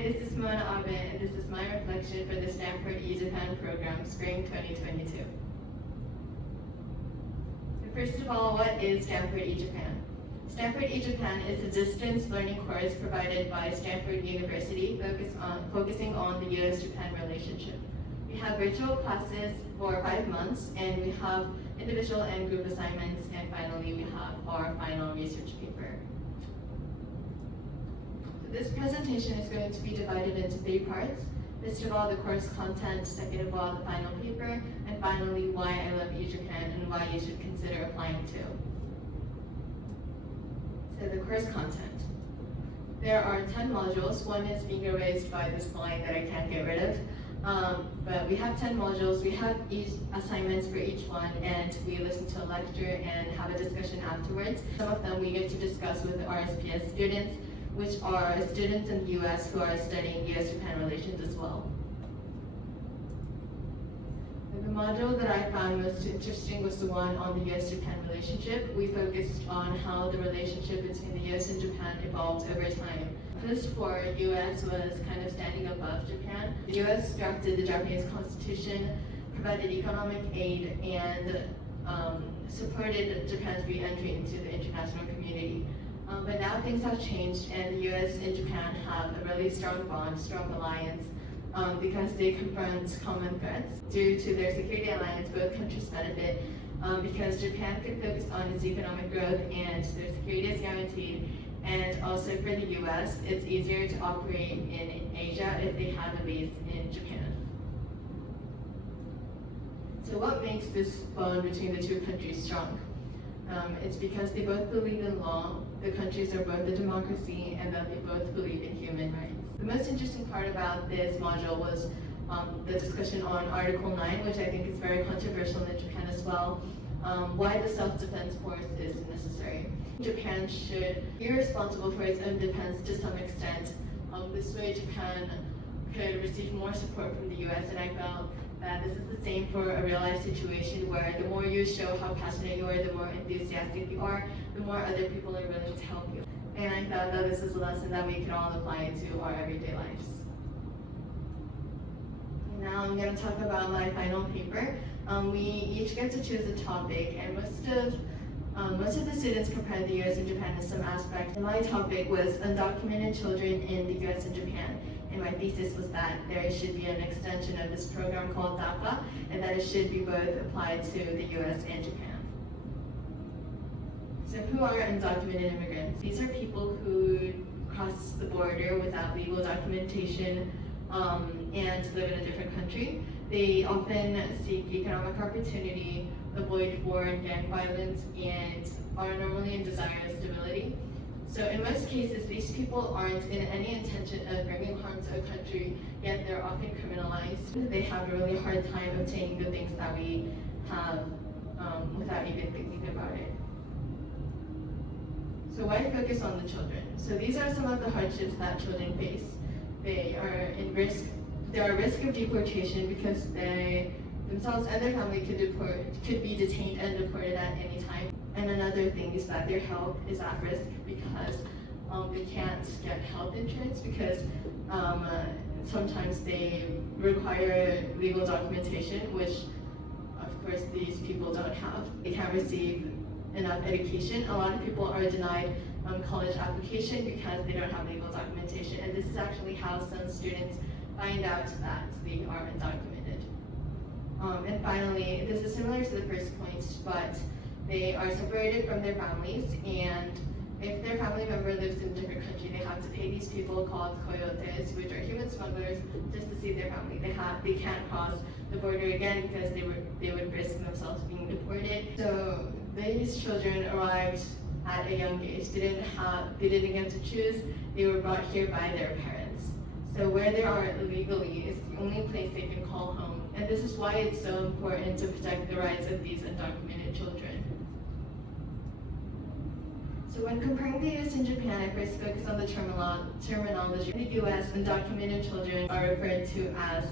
Hi, this is Mona Abe, and this is my reflection for the Stanford E-Japan program, Spring 2022. So first of all, what is Stanford E-Japan? Stanford E-Japan is a distance learning course provided by Stanford University focusing on the US-Japan relationship. We have virtual classes for 5 months, and we have individual and group assignments, and finally we have our final research paper. This presentation is going to be divided into 3 parts. First of all, the course content, second of all, the final paper, and finally, why I love E-Japan and why you should consider applying to. So the course content. There are 10 modules. One is being erased by this line that I can't get rid of. But we have 10 modules. We have assignments for each one, and we listen to a lecture and have a discussion afterwards. Some of them we get to discuss with the RSPS students, which are students in the US who are studying US-Japan relations as well. And the module that I found most interesting was the one on the US-Japan relationship. We focused on how the relationship between the US and Japan evolved over time. Post war, US was kind of standing above Japan. The US drafted the Japanese constitution, provided economic aid, and supported Japan's re-entry into the international community. But now things have changed, and the US and Japan have a really strong bond, strong alliance, because they confront common threats. Due to their security alliance, both countries benefit because Japan can focus on its economic growth and their security is guaranteed. And also for the US, it's easier to operate in Asia if they have a base in Japan. So what makes this bond between the two countries strong? It's because they both believe in law, the countries are both a democracy, and that they both believe in human rights. The most interesting part about this module was the discussion on Article 9, which I think is very controversial in Japan as well, why the self-defense force is necessary. Japan should be responsible for its own defense to some extent. This way Japan could receive more support from the US, and I felt that this is the same for a real-life situation where the more you show how passionate you are, the more enthusiastic you are, the more other people are willing to help you. And I thought that this is a lesson that we can all apply to our everyday lives. Now I'm going to talk about my final paper. We each get to choose a topic, and most of the students compared the US and Japan in some aspects. And my topic was undocumented children in the US and Japan. And my thesis was that there should be an extension of this program called DACA, and that it should be both applied to the US and Japan. So who are undocumented immigrants? These are people who cross the border without legal documentation and live in a different country. They often seek economic opportunity, avoid war and gang violence, and are normally in desire of stability. So in most cases, these people aren't in any intention of bringing harm to a country, yet they're often criminalized. They have a really hard time obtaining the things that we have without even thinking about it. So why focus on the children? So these are some of the hardships that children face. They are at risk of deportation because they themselves and their family could be detained and deported at any time. And another thing is that their health is at risk because they can't get health insurance because sometimes they require legal documentation, which of course these people don't have. They can't receive enough education. A lot of people are denied college application because they don't have legal documentation, and this is actually how some students find out that they are undocumented. And finally, this is similar to the first point, but they are separated from their families, and if their family member lives in a different country, they have to pay these people called coyotes, which are human smugglers, just to see their family. They can't cross the border again because they would risk themselves being deported. So these children arrived at a young age. They didn't get to choose. They were brought here by their parents. So where they are illegally is the only place they can call home. And this is why it's so important to protect the rights of these undocumented children. So when comparing the US and Japan, I first focus on the terminology. In the US, undocumented children are referred to as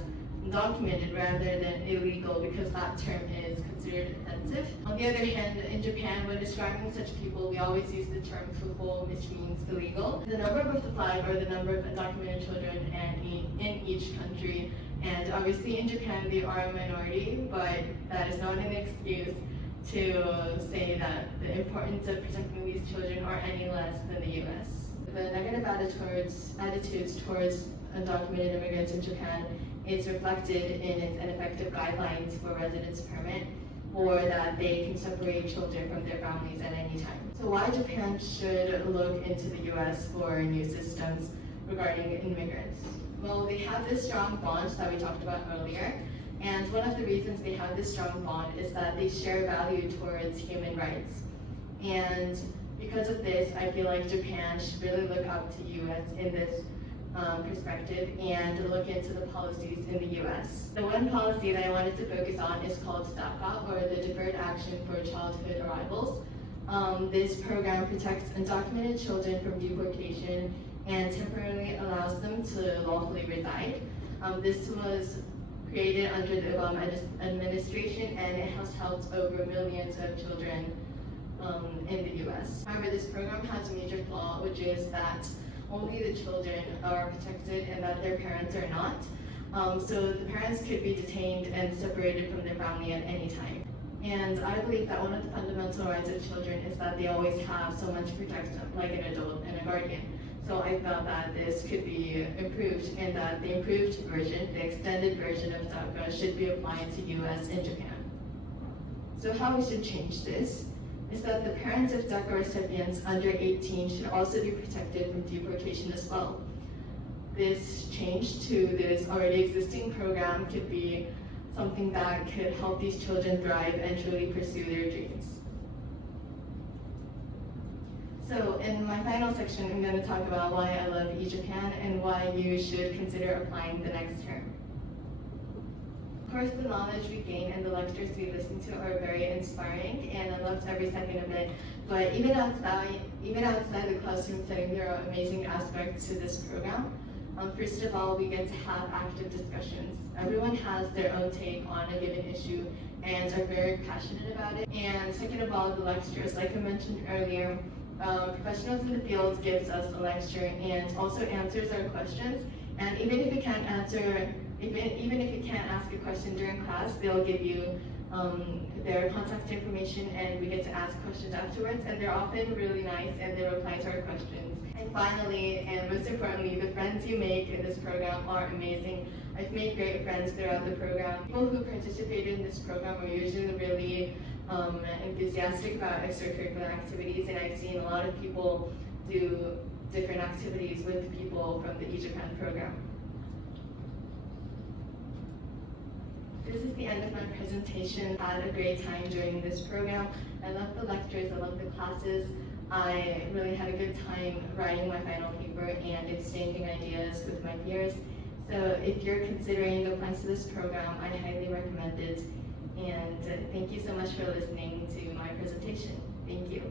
undocumented rather than illegal because that term is considered offensive. On the other hand, in Japan, when describing such people, we always use the term fuhou, which means illegal. The number of the flag, or the number of undocumented children, and And obviously in Japan they are a minority, but that is not an excuse to say that the importance of protecting these children are any less than the US. The negative attitudes towards undocumented immigrants in Japan is reflected in its ineffective guidelines for residence permit, or that they can separate children from their families at any time. So why Japan should look into the US for new systems regarding immigrants? Well, they have this strong bond that we talked about earlier, and one of the reasons they have this strong bond is that they share value towards human rights. And because of this, I feel like Japan should really look up to US in this perspective and look into the policies in the US. The one policy that I wanted to focus on is called DACA, or the Deferred Action for Childhood Arrivals. This program protects undocumented children from deportation and temporarily allows them to lawfully reside. This was created under the Obama administration, and it has helped over millions of children in the US. However, this program has a major flaw, which is that only the children are protected and that their parents are not. So the parents could be detained and separated from their family at any time. And I believe that one of the fundamental rights of children is that they always have someone to protect them, like an adult and a guardian. So I felt that this could be improved, and that the improved version, the extended version of DACA, should be applied to US and Japan. So how we should change this is that the parents of DACA recipients under 18 should also be protected from deportation as well. This change to this already existing program could be something that could help these children thrive and truly pursue their dreams. So in my final section, I'm going to talk about why I love eJapan and why you should consider applying the next term. Of course, the knowledge we gain and the lectures we listen to are very inspiring, and I loved every second of it. But even outside the classroom setting, there are amazing aspects to this program. First of all, we get to have active discussions. Everyone has their own take on a given issue and are very passionate about it. And second of all, the lectures. Like I mentioned earlier, professionals in the field gives us a lecture and also answers our questions. And even if you can't answer, even if you can't ask a question during class, they'll give you their contact information, and we get to ask questions afterwards. And they're often really nice, and they reply to our questions. And finally, and most importantly, the friends you make in this program are amazing. I've made great friends throughout the program. People who participated in this program are usually really enthusiastic about extracurricular activities, and I've seen a lot of people do different activities with people from the eJapan program. This is the end of my presentation. I had a great time during this program. I loved the lectures, I loved the classes. I really had a good time writing my final paper and exchanging ideas with my peers. So if you're considering applying to this program, I highly recommend it. And thank you so much for listening to my presentation. Thank you.